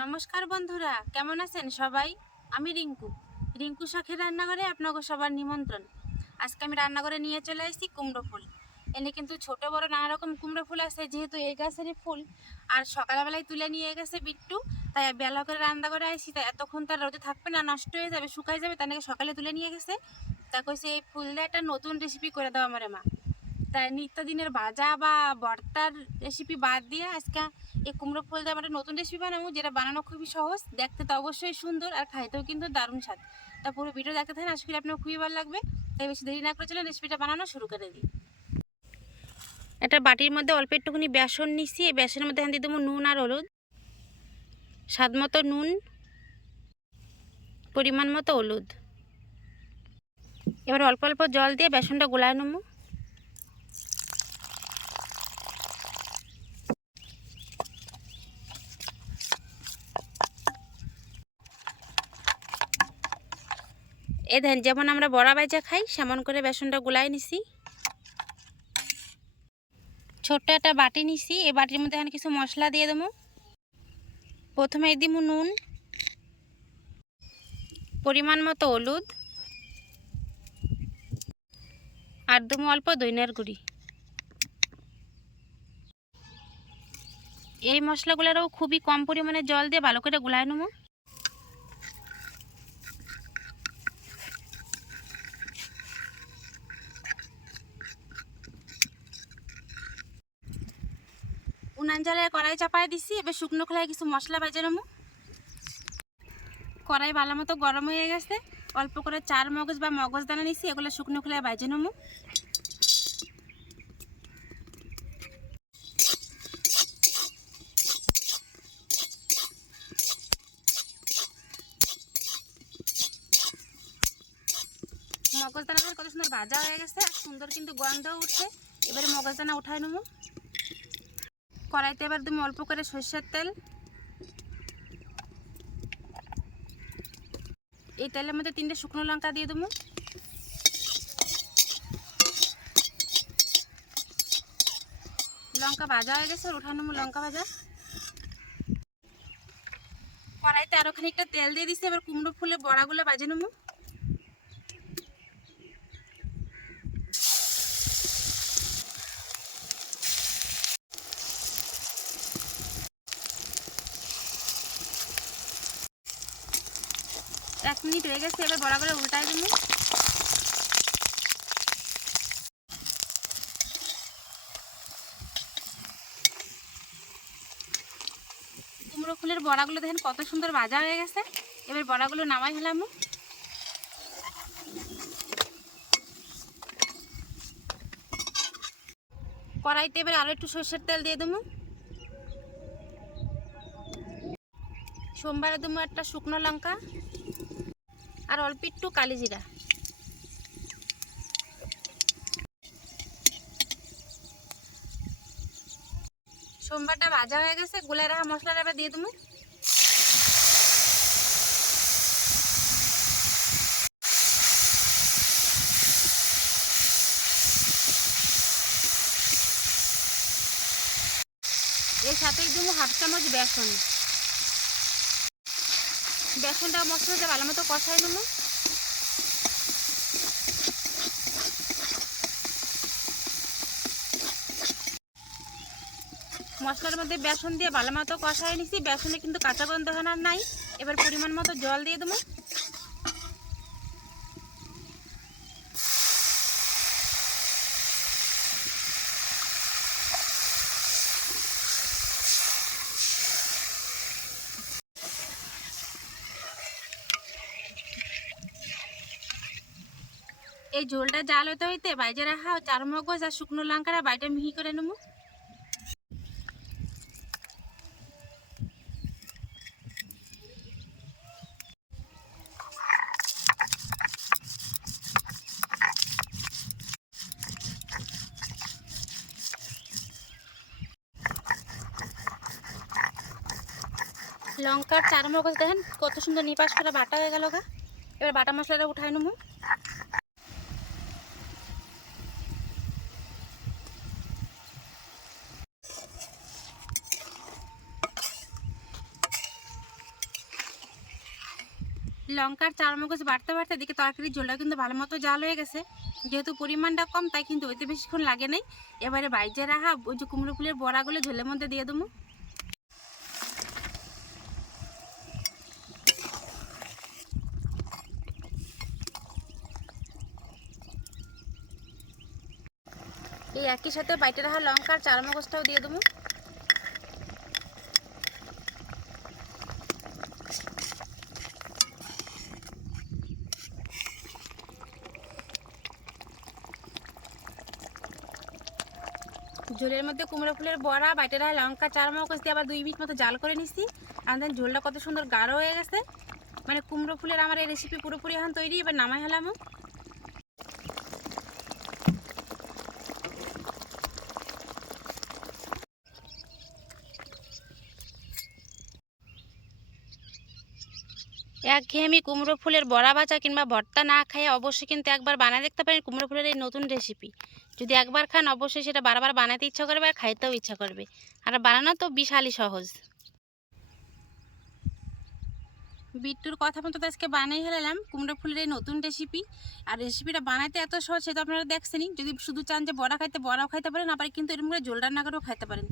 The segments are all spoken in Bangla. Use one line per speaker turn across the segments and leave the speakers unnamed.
নমস্কার বন্ধুরা, কেমন আছেন সবাই? আমি রিঙ্কু। রিঙ্কু শাখের রান্নাঘরে আপনাকে সবার নিমন্ত্রণ। আজকে আমি রান্নাঘরে নিয়ে চলে এসেছি কুমড়ো ফুল। এনে কিন্তু ছোট, বড় নানা রকম কুমড়ো ফুল আছে, যেহেতু এই গাছেরই ফুল। আর সকালবেলায় তুলে নিয়ে গেছে বিট্টু, তাই বেলা করে রান্না করে আসি তাই এতক্ষণ তার রোদে থাকবে না, নষ্ট হয়ে যাবে শুকাই যাবে, তার নাকি সকালে তুলে নিয়ে গেছে। তা কইছে, এই ফুল দিয়ে একটা নতুন রেসিপি করে দাও আমার মা। তাই নিত্যদিনের ভাজা বা ভর্তার রেসিপি বাদ দিয়ে আজকে এই কুমড়ো ফুল দিয়ে আমরা নতুন রেসিপি বানাবো, যেটা বানানো খুবই সহজ, দেখতে তো অবশ্যই সুন্দর আর খাইতেও কিন্তু দারুণ স্বাদ। তা পুরো ভিডিও দেখতে থাকেন, আশা করি আপনার খুবই ভালো লাগবে। তাই বেশি দেরি না করে চলে রেসিপিটা বানানো শুরু করে দিই। একটা বাটির মধ্যে অল্প একটুখানি বেসন নিচ্ছি এই বেসনের মধ্যে দিয়ে দেবো নুন আর হলুদ। স্বাদ মতো নুন, পরিমাণ মতো হলুদ। এবার অল্প অল্প জল দিয়ে বেসনটা গোলায় নেব। এ ধান যেমন আমরা বড়া বাইজা খাই, সেমন করে বেসনটা গুলাই নিছি। ছোট্ট একটা বাটি নিছি, এই বাটির মধ্যে এখানে কিছু মশলা দিয়ে দেবো। প্রথমে দিব নুন, পরিমাণ মতো হলুদ, আর দেবো অল্প দইনার গুঁড়ি। এই মশলাগুলোরও খুবই কম পরিমাণে জল দিয়ে ভালো করে গুলায় নেব। উনান জ্বালায় কড়াই চাপায় দিছি, এবার শুকনো খোলায় কিছু মশলা ভেজে নেব। কড়াই ভালো মতো গরম হয়ে গেছে, অল্প করে চার মগজ বা মগজ দানা নিছি, এগুলো শুকনো খোলায় বাজে নেব। মগজ দানাগুলো কত সুন্দর ভাজা হয়ে গেছে সুন্দর কিন্তু গন্ধ উঠছে। এবারে মগজ দানা উঠায় নেব। কড়াইতে এবার তুমি অল্প করে সর্ষের তেল। এই তেলের মধ্যে তিনটে শুকনো লঙ্কা দিয়ে দেবো। লঙ্কা ভাজা হয়ে গেছে উঠানো নেব লঙ্কা ভাজা। কড়াইতে আরও খানিকটা তেল দিয়ে দিছি, এবার কুমড়ো ফুলে বড়াগুলো বাজে নেব। এক মিনিট হয়ে গেছে, এবার বড়া করে উল্টাই দিন কুমড়ো ফুলের বড়াগুলো দেখেন কত সুন্দর ভাজা হয়ে গেছে। এবার বড়াগুলো নামাই হলাম কড়াইতে এবার আরও একটু সর্ষের তেল দিয়ে দেবো। সোমবারে দেবো একটা শুকনো লঙ্কা। আর অল্প একটু কালি জিরা। সোমবারটা ভাজা হয়ে গেছে, গুলে রাখা মশলাটা এবার দিয়ে দেবো এর সাথেই দেবো হাফ চামচ বেসন। বেসনটা মশলাটা ভালো মতো কষাই নেব। মশলার মধ্যে বেসন দিয়ে ভালো মতো কষাই নিছি। বেসনে কিন্তু কাঁচা গন্ধ হানার নাই। এবার পরিমাণ মতো জল দিয়ে দেবো। এই ঝোলটা জাল হতে হইতে বাইজে রাখা চার মগজ আর শুকনো লঙ্কাটা বাইটা মিহি করে নেব। লঙ্কার চার মগজ দেখেন কত সুন্দর নিপাস করে বাটা হয়ে গেল গা। এবার বাটা মশলাটা উঠায় নেব। লঙ্কার চার মগজ বাড়তে বাড়তে দেখে তরকারির ঝোলটা কিন্তু ভালো মতো জাল হয়ে গেছে। যেহেতু পরিমাণটা কম, তাই কিন্তু ওইতে বেশিক্ষণ লাগে নাই। এবারে বাইজে রাখা ওই যে কুমড়ো ফুলের বড়াগুলো ঝোলের মধ্যে দিয়ে দেবো। এই একই সাথে বাইটে রাখা লঙ্কার চার মগজটাও দিয়ে দেবো। ঝোলের মধ্যে কুমড়ো ফুলের বড়া, বাইটে রাখা লঙ্কা চার মগজ দিয়ে আবার দুই মিনিট মতো জাল করে নিচ্ছি আর দেন ঝোলটা কত সুন্দর গাঢ় হয়ে গেছে। মানে কুমড়ো ফুলের আমার এই রেসিপি পুরোপুরি এখন তৈরি, এবার নামাই হেলামও একঘেয়েমি কুমড়ো ফুলের বড়া ভাজা কিংবা ভর্তা না খাইয়ে অবশ্যই কিন্তু একবার বানায় দেখতে পারেন কুমড়ো ফুলের এই নতুন রেসিপি যদি একবার খান, অবশ্যই সেটা বারবার বানাতে ইচ্ছা করবে আর খাইতেও ইচ্ছা করবে। আর বানানো তো বিশালই সহজ। বিট্টুর কথা মতো আজকে বানিয়ে ফেলালাম কুমড়ো ফুলের এই নতুন রেসিপি আর রেসিপিটা বানাইতে এত সহজ সেটা আপনারা দেখছেনই। যদি শুধু চান যে বড়া খাইতে, বড়াও খাইতে পারেন, আবার কিন্তু এরকম করে জোল রান্না করেও খাইতে পারেন।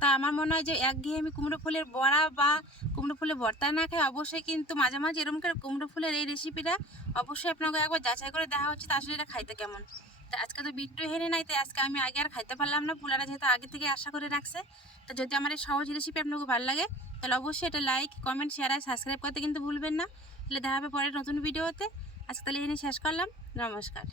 তা আমার মনে হয় যে একঘেয়েমি কুমড়ো ফুলের বড়া বা কুমড়ো ফুলের ভর্তা না খাই অবশ্যই কিন্তু মাঝে মাঝে এরকম করে কুমড়ো ফুলের এই রেসিপিটা অবশ্যই আপনাকে একবার যাচাই করে দেখা হচ্ছে, তা আসলে এটা খাইতে কেমন। তা আজকে তো বিট্টু হেরে নাই, তাই আজকে আমি আগে আর খাইতে পারলাম না, পুলারা যেহেতু আগে থেকে আশা করে রাখছে। তো যদি আমার এই সহজ রেসিপি আপনাকে ভালো লাগে, তাহলে অবশ্যই এটা লাইক কমেন্ট শেয়ার আর সাবস্ক্রাইব করতে কিন্তু ভুলবেন না। তাহলে দেখা হবে পরের নতুন ভিডিওতে আজকে তাহলে এখানে শেষ করলাম। নমস্কার।